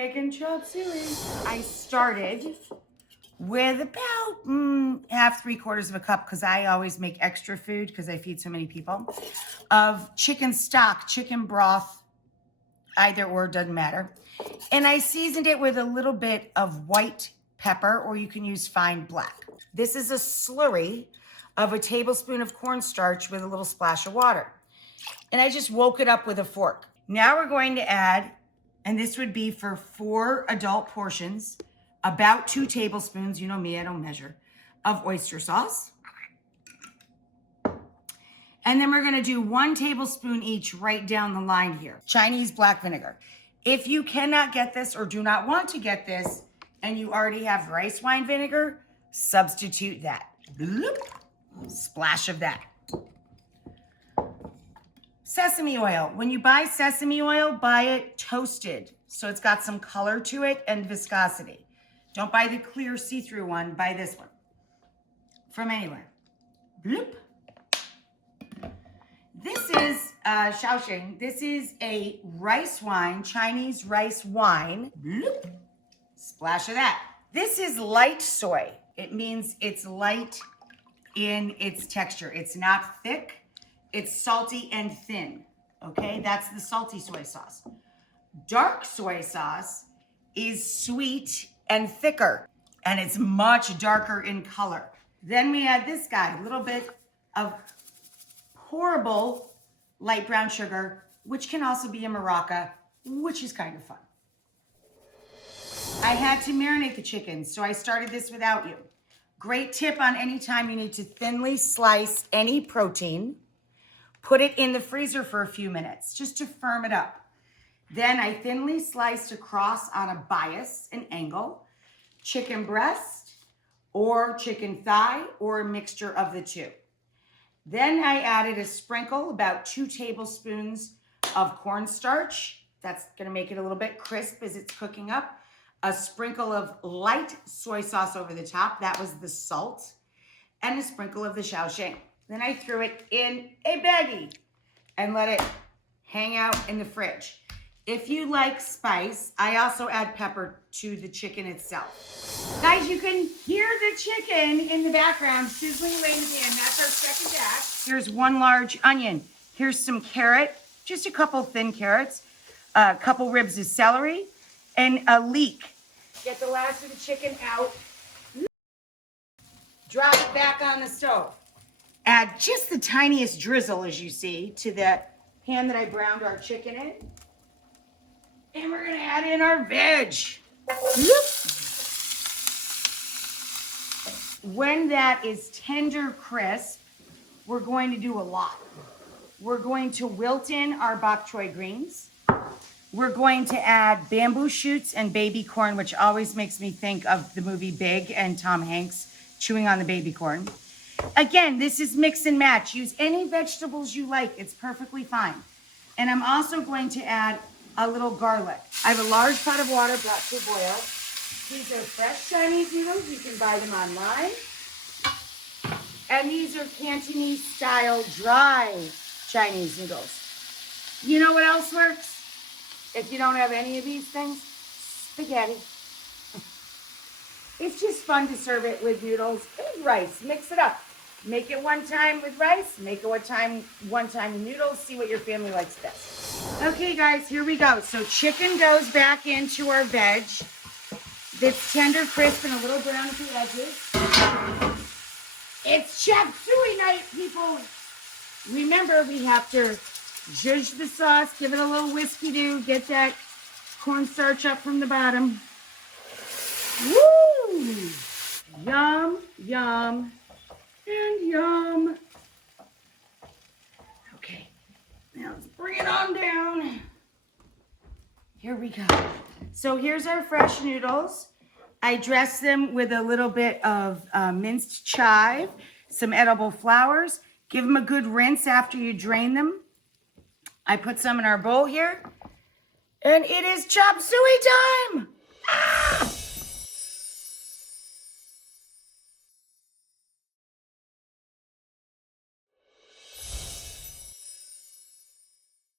making chop suey. I started with about half, 3/4 of a cup, because I always make extra food because I feed so many people, of chicken stock, chicken broth, either or, doesn't matter. And I seasoned it with a little bit of white pepper, or you can use fine black. This is a slurry of a tablespoon of cornstarch with a little splash of water. And I just woke it up with a fork. Now we're going to add, and this would be for 4 adult portions, about 2 tablespoons, you know me, I don't measure, of oyster sauce. And then we're gonna do 1 tablespoon each right down the line here. Chinese black vinegar. If you cannot get this or do not want to get this, and you already have rice wine vinegar, substitute that. Bloop. Splash of that. Sesame oil. When you buy sesame oil, buy it toasted, so it's got some color to it and viscosity. Don't buy the clear see-through one, buy this one. From anywhere. Bloop. This is Shaoxing. This is a rice wine, Chinese rice wine. Bloop. Splash of that. This is light soy. It means it's light in its texture. It's not thick. It's salty and thin. Okay, that's the salty soy sauce. Dark soy sauce is sweet and thicker, and it's much darker in color. Then we add this guy, a little bit of horrible light brown sugar, which can also be a maraca, which is kind of fun. I had to marinate the chicken, so I started this without you. Great tip on any time you need to thinly slice any protein. Put it in the freezer for a few minutes, just to firm it up. Then I thinly sliced across on a bias, an angle, chicken breast or chicken thigh or a mixture of the two. Then I added a sprinkle, about 2 tablespoons of cornstarch. That's gonna make it a little bit crisp as it's cooking up. A sprinkle of light soy sauce over the top. That was the salt. And a sprinkle of the Shaoxing. Then I threw it in a baggie and let it hang out in the fridge. If you like spice, I also add pepper to the chicken itself. Guys, you can hear the chicken in the background sizzling away in the pan. That's our second batch. Here's 1 large onion. Here's some carrot, just a couple thin carrots, a couple ribs of celery, and a leek. Get the last of the chicken out. Drop it back on the stove. Add just the tiniest drizzle, as you see, to the pan that I browned our chicken in. And we're gonna add in our veg. When that is tender crisp, we're going to do a lot. We're going to wilt in our bok choy greens. We're going to add bamboo shoots and baby corn, which always makes me think of the movie Big and Tom Hanks chewing on the baby corn. Again, this is mix and match. Use any vegetables you like. It's perfectly fine. And I'm also going to add a little garlic. I have a large pot of water brought to a boil. These are fresh Chinese noodles. You can buy them online. And these are Cantonese style dry Chinese noodles. You know what else works? If you don't have any of these things, spaghetti. It's just fun to serve it with noodles and rice. Mix it up. Make it one time with rice. Make it one time with noodles. See what your family likes best. Okay, guys, here we go. So chicken goes back into our veg. It's tender, crisp, and a little brown at the edges. It's chop suey night, people. Remember, we have to zhuzh the sauce, give it a little whiskey-do, get that cornstarch up from the bottom. Woo! Yum, yum, and yum. Okay, now let's bring it on down. Here we go. So here's our fresh noodles. I dress them with a little bit of minced chive, some edible flowers. Give them a good rinse after you drain them. I put some in our bowl here. And it is chop suey time! Ah!